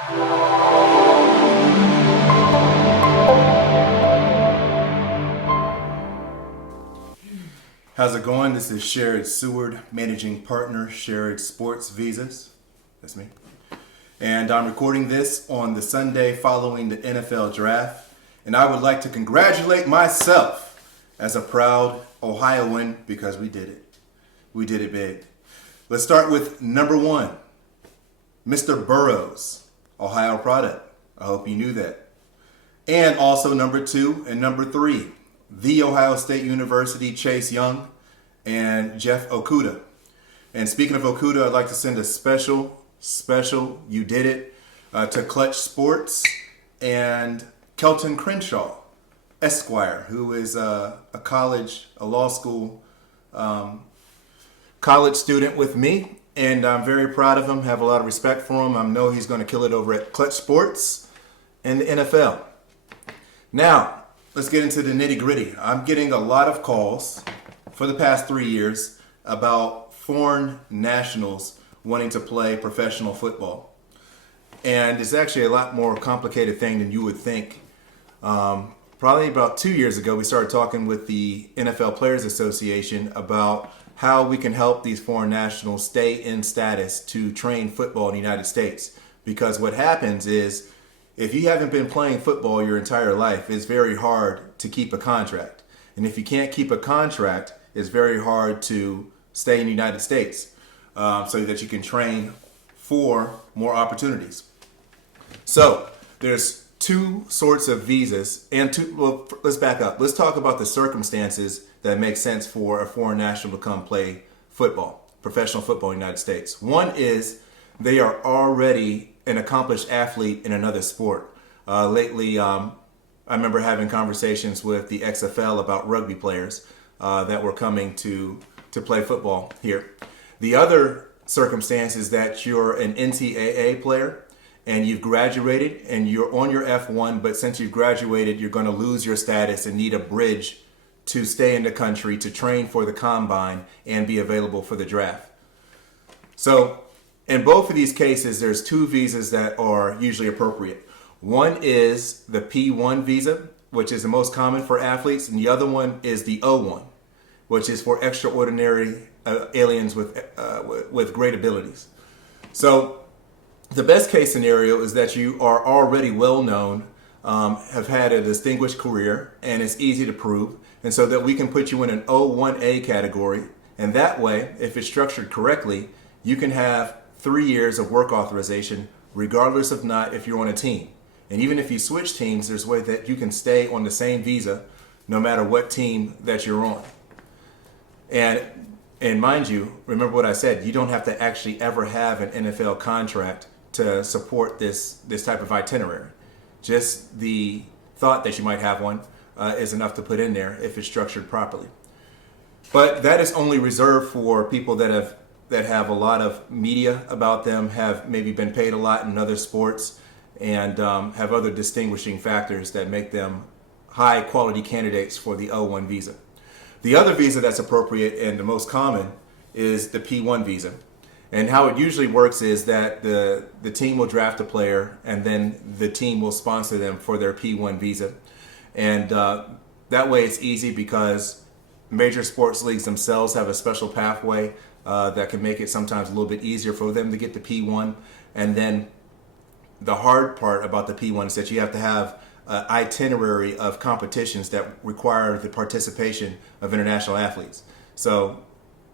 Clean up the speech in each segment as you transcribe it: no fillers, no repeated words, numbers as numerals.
How's it going? This is Sherrod, managing partner, Sherrod Sports Visas. That's me. And I'm recording this on the Sunday following the NFL draft. And I would like to congratulate myself as a proud Ohioan because we did it. We did it big. Let's start with number one, Mr. Burrows, Ohio product. I hope you knew that. And also number two and number three, The Ohio State University, Chase Young, and Jeff Okudah. And speaking of Okudah, I'd like to send a special, you did it, to Clutch Sports and Kelton Crenshaw, Esquire, who is a law school college student with me. And I'm very proud of him, have a lot of respect for him. I know he's going to kill it over at Clutch Sports and the NFL. Now, let's get into the nitty gritty. I'm getting a lot of calls for the past 3 years about foreign nationals wanting to play professional football. And it's actually a lot more complicated thing than you would think. Probably about 2 years ago, we started talking with the NFL Players Association about how we can help these foreign nationals stay in status to train football in the United States. Because what happens is, if you haven't been playing football your entire life, it's very hard to keep a contract. And if you can't keep a contract, it's very hard to stay in the United States so that you can train for more opportunities. So there's two sorts of visas let's back up. Let's talk about the circumstances that make sense for a foreign national to come play football, professional football in the United States. One is they are already an accomplished athlete in another sport. Lately, I remember having conversations with the XFL about rugby players that were coming to play football here. The other circumstance is that you're an NCAA player and you've graduated and you're on your F1, but since you've graduated, you're going to lose your status and need a bridge to stay in the country to train for the combine and be available for the draft. So in both of these cases, there's two visas that are usually appropriate. One is the P1 visa, which is the most common for athletes, and the other one is the O1, which is for extraordinary aliens with great abilities. So the best case scenario is that you are already well known, have had a distinguished career, and it's easy to prove, and so that we can put you in an O1A category, and that way, if it's structured correctly, you can have 3 years of work authorization, regardless of not if you're on a team. And even if you switch teams, there's a way that you can stay on the same visa no matter what team that you're on. And mind you, remember what I said, you don't have to actually ever have an NFL contract to support this type of itinerary. Just the thought that you might have one is enough to put in there if it's structured properly. But that is only reserved for people that have a lot of media about them, have maybe been paid a lot in other sports, and have other distinguishing factors that make them high quality candidates for the O1 visa. The other visa that's appropriate and the most common is the P1 visa. And how it usually works is that the team will draft a player and then the team will sponsor them for their P1 visa. And that way it's easy because major sports leagues themselves have a special pathway that can make it sometimes a little bit easier for them to get the P1. And then the hard part about the P1 is that you have to have an itinerary of competitions that require the participation of international athletes. So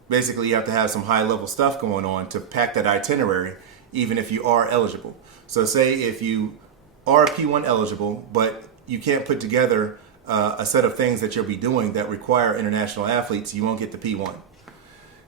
basically you have to have some high level stuff going on to pack that itinerary, even if you are eligible. So say if you are P1 eligible, but you can't put together a set of things that you'll be doing that require international athletes, you won't get the P1.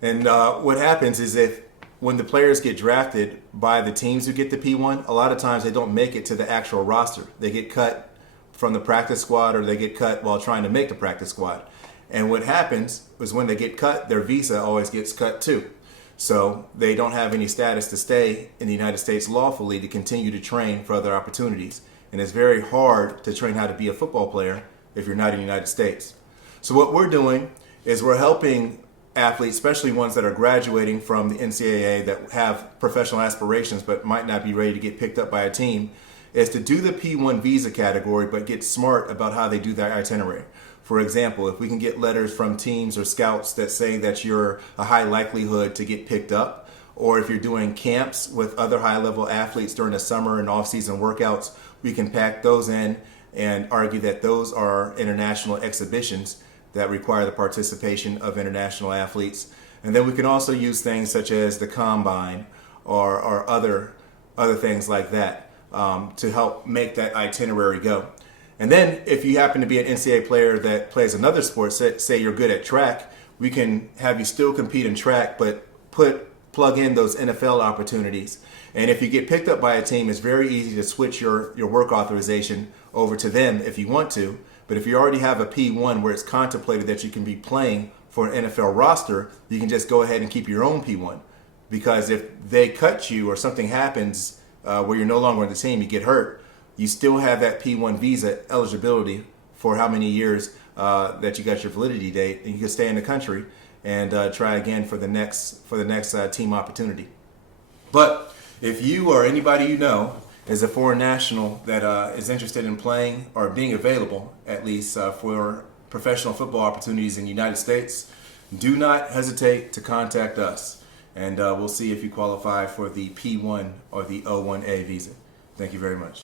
And what happens is when the players get drafted by the teams who get the P1, a lot of times they don't make it to the actual roster. They get cut from the practice squad or they get cut while trying to make the practice squad. And what happens is when they get cut, their visa always gets cut too. So they don't have any status to stay in the United States lawfully to continue to train for other opportunities. And it's very hard to train how to be a football player if you're not in the United States. So what we're doing is we're helping athletes, especially ones that are graduating from the NCAA that have professional aspirations but might not be ready to get picked up by a team, is to do the P1 visa category but get smart about how they do their itinerary. For example, if we can get letters from teams or scouts that say that you're a high likelihood to get picked up, or if you're doing camps with other high-level athletes during the summer and off-season workouts, we can pack those in and argue that those are international exhibitions that require the participation of international athletes. And then we can also use things such as the combine or other things like that to help make that itinerary go. And then if you happen to be an NCAA player that plays another sport, say you're good at track, we can have you still compete in track, but plug in those NFL opportunities. And if you get picked up by a team, it's very easy to switch your work authorization over to them if you want to. But if you already have a P1 where it's contemplated that you can be playing for an NFL roster, you can just go ahead and keep your own P1. Because if they cut you or something happens where you're no longer on the team, you get hurt, you still have that P1 visa eligibility for how many years that you got your validity date, and you can stay in the country and try again for the next team opportunity. But if you or anybody you know is a foreign national that is interested in playing or being available, at least for professional football opportunities in the United States, do not hesitate to contact us, and we'll see if you qualify for the P1 or the O1A visa. Thank you very much.